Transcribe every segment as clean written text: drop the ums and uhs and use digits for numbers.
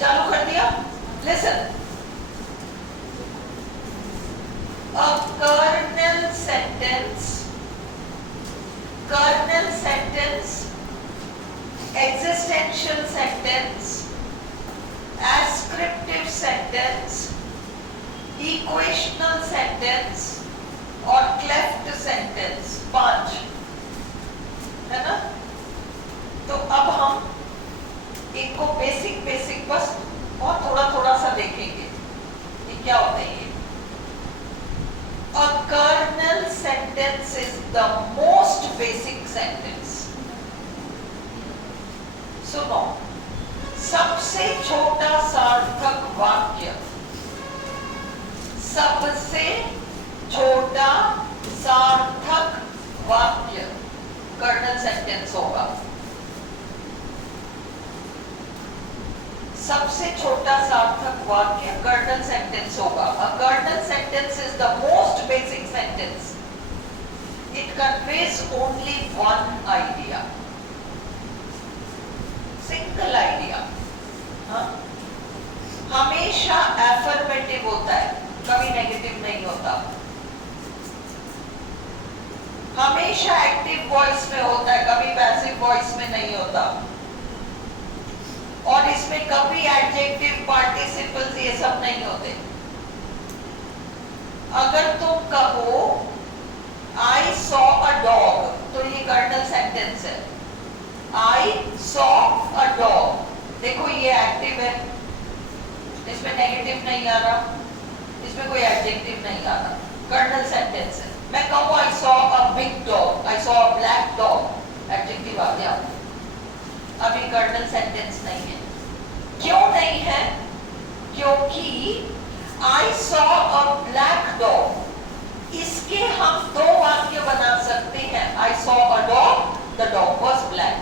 चालू कर दिया? Listen, a kernel sentence, existential sentence, ascriptive sentence, equational sentence और cleft sentence, 5 है ना? तो अब हम इनको बेसिक बस और थोड़ा सा देखेंगे ये क्या होता है। ये A kernel sentence is the most basic sentence. सुनो, सबसे छोटा सार्थक वाक्य, सबसे छोटा सार्थक वाक्य कर्नल सेंटेंस होगा। सबसे छोटा सार्थक वाक्य कर्नल सेंटेंस होगा। A kernel sentence is the most basic sentence. It conveys only one idea, single idea. हमेशा affirmative होता है, कभी नेगेटिव नहीं होता। हमेशा एक्टिव वॉइस में होता है, कभी पैसिव वॉइस में नहीं होता। और इसमें कभी एडजेक्टिव, पार्टिसिपल्स ये सब नहीं होते। अगर तुम कहो I saw a dog, तो ये कर्नल सेंटेंस है। I saw a dog, देखो ये एक्टिव है, इसमें नेगेटिव नहीं आ रहा, इसमें कोई एडजेक्टिव नहीं आ रहा, कर्नल सेंटेंस है। मैं कहूँ I saw a big dog, I saw a black dog, adjective आ गया, अभी कर्नल सेंटेंस नहीं है। क्यों नहीं है? क्योंकि I saw a black dog, इसके हम दो वाक्य बना सकते हैं। I saw a dog, the dog was black,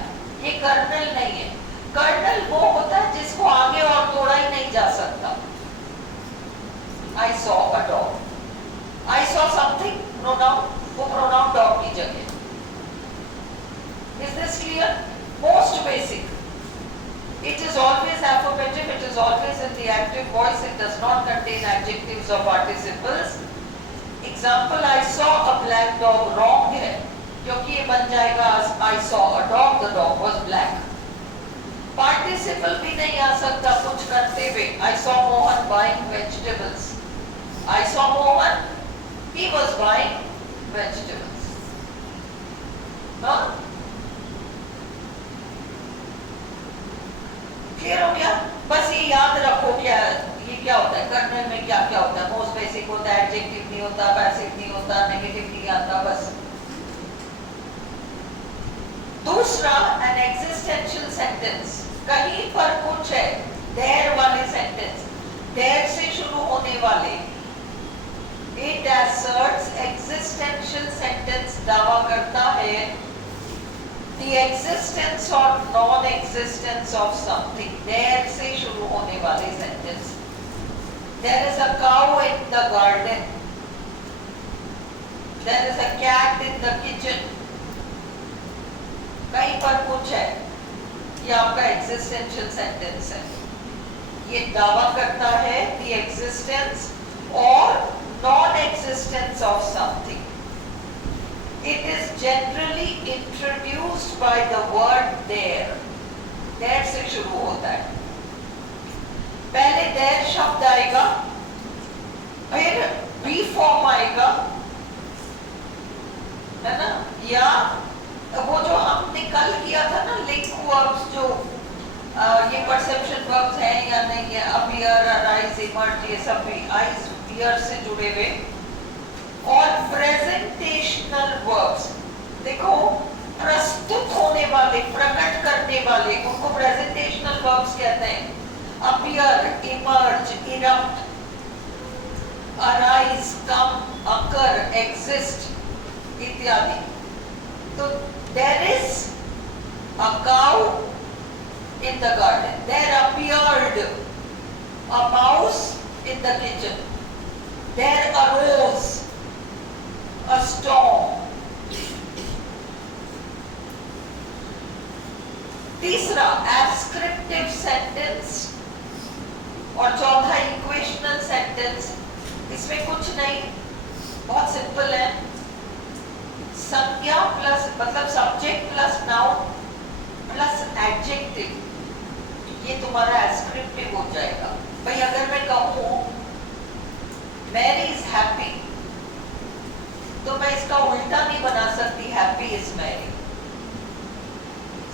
ये कर्नल नहीं है। कर्नल वो होता है जिसको आगे और तोड़ा ही नहीं जा सकता। I saw a dog, I saw something, pronoun, वो pronoun dog की जगह। Is this clear? Most basic. It is always affirmative, it is always in the active voice, it does not contain adjectives or participles. Example, I saw a black dog, wrong है, क्योंकि ये बन जाएगा I saw a dog, the dog was black. Participle भी नहीं आ सकता कुछ करते हुए। I saw Mohan buying vegetables. I saw Mohan, he was buying vegetables. हाँ? क्लियर हो गया? बस ये याद रखो क्या ये क्या होता है कर्नल में, क्या क्या होता है। मोस्ट बेसिक होता है, एडजेक्टिव नहीं होता, पैसिव नहीं होता, नेगेटिव नहीं आता, बस। दूसरा, एन एग्जिस्टेंशियल सेंटेंस, कहीं पर कुछ है, देयर वाले सेंटेंस, देयर से शुरू होने वाले। इट asserts, existential sentence दावा करता है the existence or non-existence of something, there से शुरू होने वाले sentence. There is a cow in the garden, there is a cat in the kitchen, कहीं पर कुछ है, ये आपका existential sentence है। ये दावा करता है the existence or non-existence of something. It is generally introduced by the word there. There से शुरू होता है। पहले there शब्द आएगा, फिर be form आएगा, है ना? या वो जो हमने कल किया था ना link verbs, जो ये perception verbs हैं या नहीं है, appear, arise, emerge, ये सब भी eyes, ear से जुड़े हुए। और प्रेजेंटेशनल वर्ब्स, देखो प्रस्तुत होने वाले, प्रकट करने वाले, उनको प्रेजेंटेशनल वर्ब्स कहते हैं। Appear, emerge, erupt, arise, come, occur, exist इत्यादि। तो there is a cow in the garden, there appeared a mouse in the kitchen, there arose a storm. तीसरा, ascriptive sentence और चौथा इक्वेशनल सेंटेंस, इसमें कुछ नहीं, बहुत सिंपल है। संज्ञा प्लस मतलब subject plus noun plus adjective, ये तुम्हारा एस्क्रिप्टिव हो जाएगा। भाई अगर मैं कहूँ मैरी इज हैप्पी, तो मैं इसका उल्टा नहीं बना सकती happy is Mary.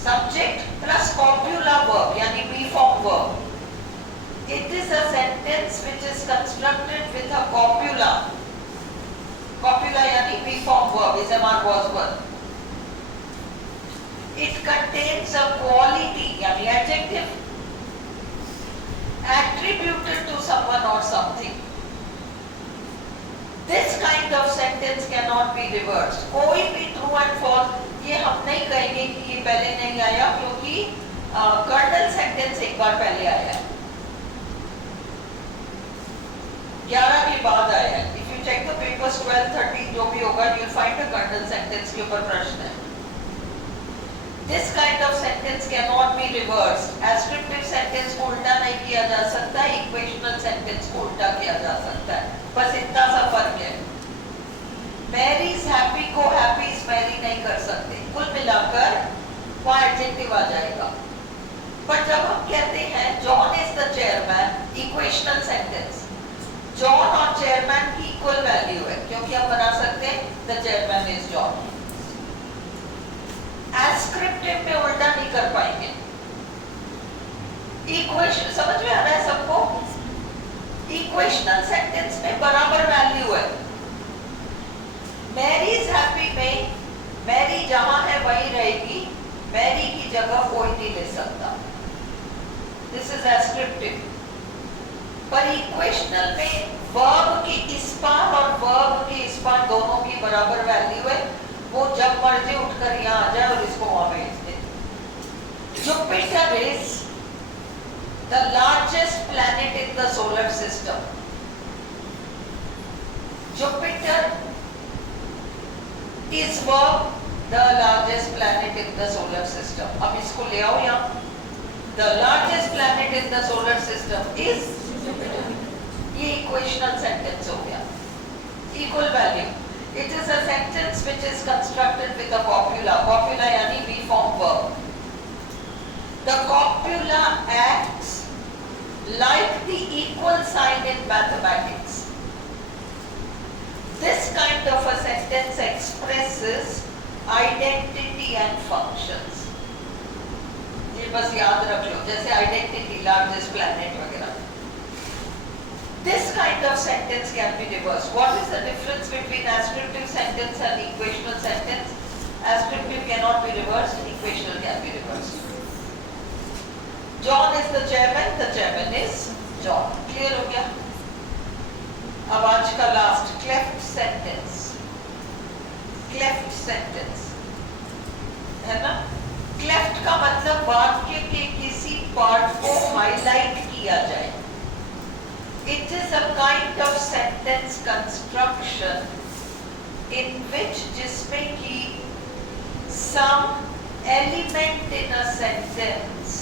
Subject plus copula verb यानी be form verb, it is a sentence which is constructed with a copula. Copula yani be form verb is MR was verb. It contains a quality yani adjective attributed to someone or something. This kind of sentence cannot be reversed. कोई भी true and false ये हम नहीं कहेंगे कि ये पहले नहीं आया, क्योंकि कर्नल सेंटेंस एक बार पहले आया है, 11 के बाद आया है। If you check the papers 12, 13 जो भी होगा, you'll find a kernel sentence के ऊपर प्रश्न है। This kind of sentence cannot be reversed. Ascriptive sentence को उल्टा नहीं किया जा सकता, equational sentence को उल्टा किया जा सकता है, बस इतना सा फर्क है। Mary is happy को happy is Mary नहीं कर सकते, कुल मिलाकर वहाँ एडजेक्टिव आ जाएगा। पर जब हम कहते हैं John is the chairman, equational sentence, John और चेयरमैन की इक्वल वैल्यू है, क्योंकि हम बना सकते हैं द चेयरमैन इज जॉन। एस्क्रिप्टिव में उल्टा नहीं कर पाएंगे। इक्वेशन समझ में आ रहा है सबको? इक्वेशनल सेंटेंस में बराबर वैल्यू है। मैरी इज हैप्पी में मैरी जहां है वही रहेगी, मैरी की जगह कोई नहीं ले सकता। This is ascriptive. पर इक्वेशनल में वर्ब के इस पार और वर्ब के इस पार दोनों की बराबर वैल्यू है, वो जब मर्जी उठकर यहाँ आ जाए और इसको वहां भेज दे। Jupiter is the largest planet in the solar system. Jupiter is verb the largest planet in the solar system. अब इसको ले आओ यहाँ, the largest planet in the solar system is Jupiter. ये इक्वेशनल सेंटेंस हो गया, equal value. It is a sentence which is constructed with a copula, copula यानी be form verb. The copula acts like the equal sign in mathematics. This kind of a sentence expresses identity and functions. ये बस याद रख लो, जैसे identity, largest planet वगैरह। This kind of sentence can be reversed. What is the difference between ascriptive sentence and equational sentence? Ascriptive cannot be reversed, equational can be reversed. John is the chairman is John. Clear हो गया? अब आज का last cleft sentence. Cleft sentence है ना? Cleft का मतलब वाक्य के किसी पार्ट को हाईलाइट किया जाए। It is a kind of sentence construction in which जिसमें कि some element in a sentence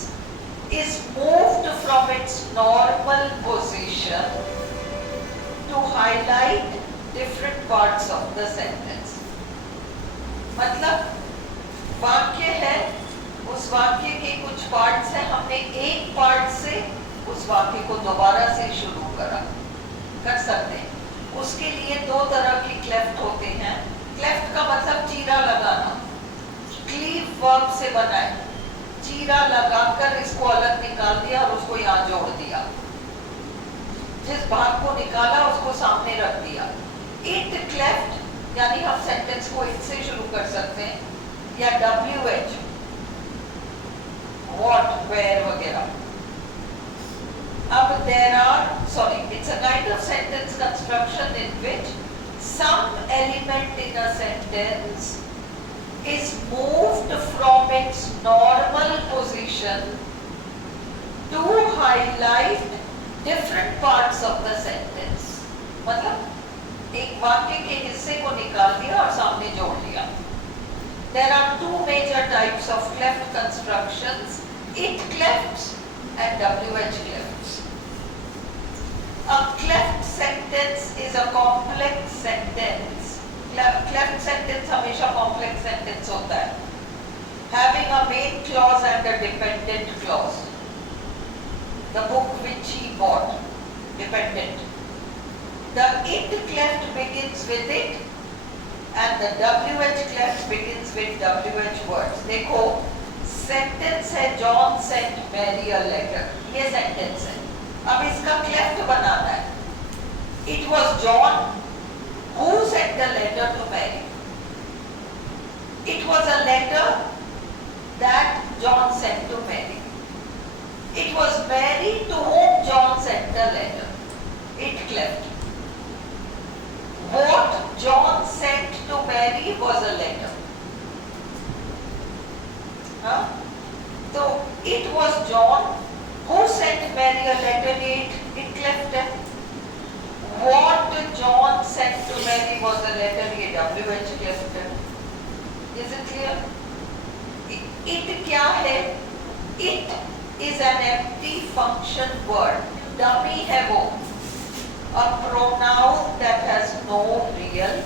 is moved from its normal position to highlight different parts of the sentence. मतलब वाक्य है, उस वाक्य के कुछ पार्ट्स हैं, हमने एक पार्ट से उस वाक्य को दोबारा से शुरू कर सकते हैं। उसके लिए दो तरह की क्लेफ्ट होते हैं। क्लेफ्ट का मतलब चीरा लगाना, क्लीव वर्ब से बना है, चीरा लगाकर इसको अलग निकाल दिया और उसको यहाँ जोड़ दिया, जिस भाग को निकाला उसको सामने रख दिया। इट क्लेफ्ट यानी हम सेंटेंस को इट से शुरू कर सकते हैं, या WH, व्हाट, वेयर वगैरह। अब it's a kind of sentence construction in which some element in a sentence is moved from its normal position to highlight different parts of the sentence. मतलब एक वाक्य के हिस्से को निकाल दिया और सामने जोड़ दिया। There are two major types of cleft constructions, it clefts and WH clefts. Complex sentence, cleft sentence हमेशा कॉम्प्लेक्स सेंटेंस होता है, having a main clause and a dependent clause. The book which he bought, dependent. The it cleft begins with it and the WH cleft begins with WH words. देखो sentence है John sent Mary a letter, ये sentence है. अब इसका cleft बनाना है. It was John who sent the letter to Mary. It was a letter that John sent to Mary. It was Mary to whom John sent the letter. It cleft. What John sent to Mary was a letter. Huh? So it was John who sent Mary a letter. It cleft. What John sent to Mary was a letter. ये WH cleft. Is it clear? It क्या है? It is an empty function word. Dummy है वो. A pronoun that has no real